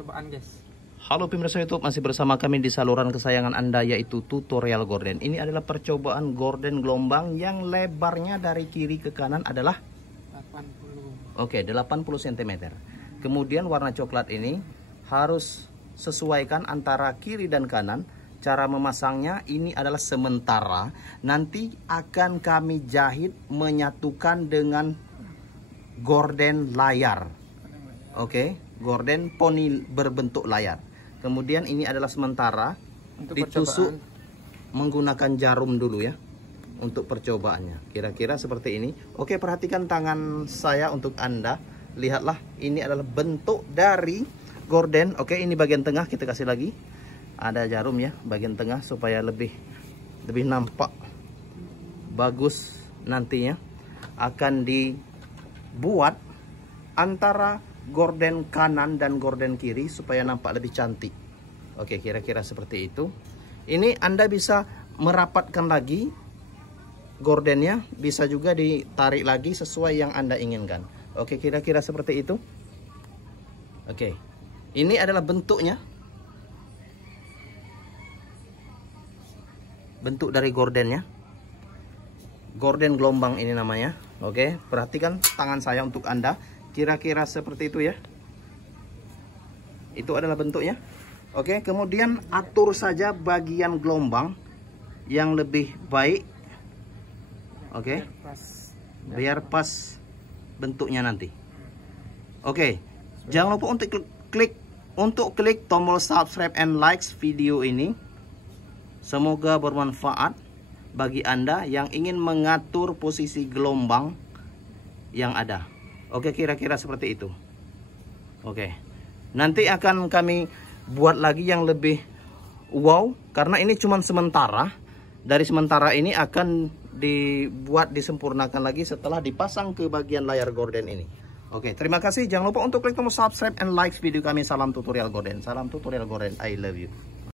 percobaan guys. Halo pemirsa YouTube, masih bersama kami di saluran kesayangan Anda, yaitu tutorial gorden. Ini adalah percobaan gorden gelombang yang lebarnya dari kiri ke kanan adalah 80. Oke, 80 cm. Kemudian warna coklat ini harus sesuaikan antara kiri dan kanan. Cara memasangnya ini adalah sementara. Nanti akan kami jahit menyatukan dengan gorden layar. Oke, gorden poni berbentuk layar. Kemudian ini adalah sementara. Untuk ditusuk percobaan menggunakan jarum dulu ya. Untuk percobaannya kira-kira seperti ini. Oke, perhatikan tangan saya untuk Anda. Lihatlah, ini adalah bentuk dari gorden. Oke, ini bagian tengah kita kasih lagi. Ada jarum ya bagian tengah supaya lebih nampak bagus. Nantinya akan dibuat antara gorden kanan dan gorden kiri supaya nampak lebih cantik. Oke, kira-kira seperti itu. Ini Anda bisa merapatkan lagi gordennya, bisa juga ditarik lagi sesuai yang Anda inginkan. Oke, kira-kira seperti itu. Oke, ini adalah bentuknya. Bentuk dari gordennya. Gorden gelombang ini namanya. Oke, perhatikan tangan saya untuk Anda. Kira-kira seperti itu ya. Itu adalah bentuknya. Oke, kemudian atur saja bagian gelombang yang lebih baik. Oke, biar pas bentuknya nanti. Oke, jangan lupa untuk klik tombol subscribe and likes video ini. Semoga bermanfaat bagi Anda yang ingin mengatur posisi gelombang yang ada. Oke, kira-kira seperti itu. Oke, nanti akan kami buat lagi yang lebih wow, karena ini cuma sementara. Dari sementara ini akan disempurnakan lagi setelah dipasang ke bagian layar gorden ini. Oke, terima kasih. Jangan lupa untuk klik tombol subscribe and like video kami. Salam tutorial gorden. Salam tutorial gorden. I love you.